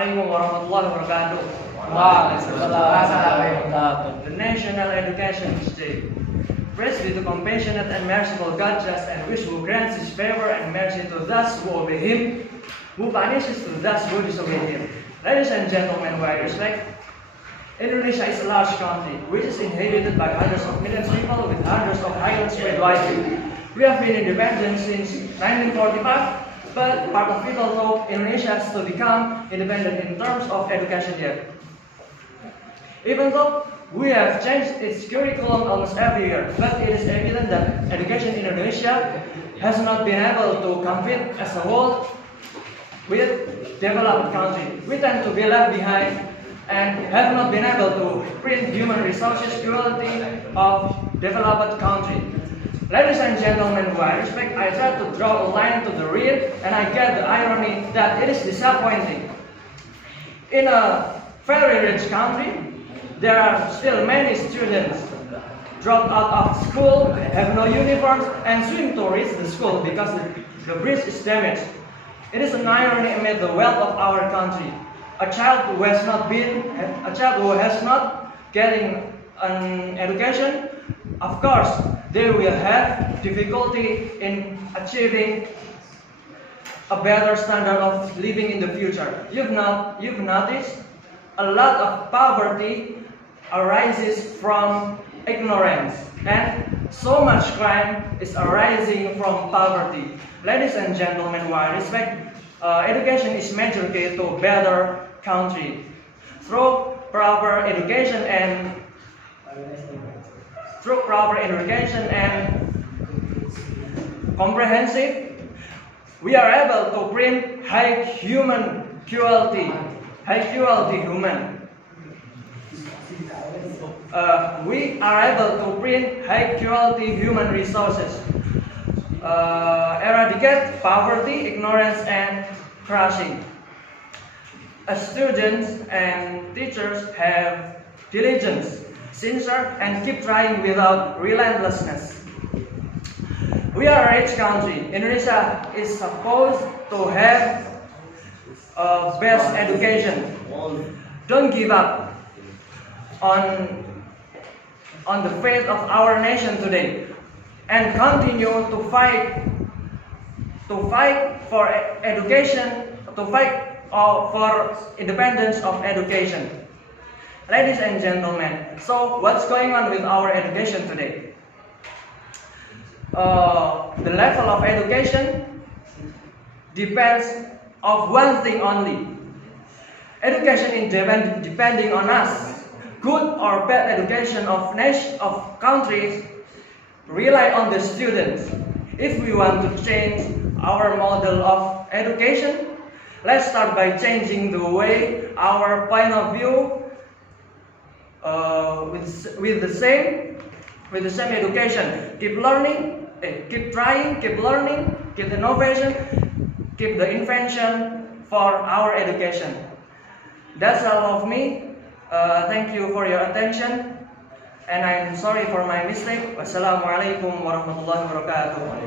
Assalamualaikum warahmatullahi wabarakatuh. The National Education Day. Praise be to compassionate and merciful God, just and wish who grants His favor and mercy to those who obey Him, who punishes to those who disobey Him. Ladies and gentlemen, who I respect, Indonesia is a large country which is inhabited by hundreds of millions of people with hundreds of islands spread widely. We have been independent since 1945. But part of people hope Indonesia has to become independent in terms of education yet. Even though we have changed its curriculum almost every year, but it is evident that education in Indonesia has not been able to compete as a whole with developed countries. We tend to be left behind and have not been able to print human resources quality of developed countries. Ladies and gentlemen who I respect, I try to draw a line to the rear, and I get the irony that it is disappointing. In a very rich country, there are still many students dropped out of school, have no uniforms, and swim to reach the school because the bridge is damaged. It is an irony amid the wealth of our country. A child who has not getting an education, of course, they will have difficulty in achieving a better standard of living in the future. You've noticed a lot of poverty arises from ignorance, and so much crime is arising from poverty. Ladies and gentlemen who I respect, education is major key to better country. Through proper education and comprehensive, we are able to bring high quality human. We are able to bring high quality human resources, eradicate poverty, ignorance, and crushing. As students and teachers have diligence, sincere, and keep trying without relentlessness. We are a rich country. Indonesia is supposed to have best education. Don't give up on the fate of our nation today, and continue to fight for education, to fight for independence of education. Ladies and gentlemen, so what's going on with our education today? The level of education depends on one thing only. Education is depending on us. Good or bad education of countries rely on the students. If we want to change our model of education, let's start by changing the way our point of view with the same education. Keep learning, keep trying, keep learning, keep innovation, keep the invention for our education. That's all of me. Thank you for your attention, and I'm sorry for my mistake. Wassalamualaikum warahmatullahi wabarakatuh.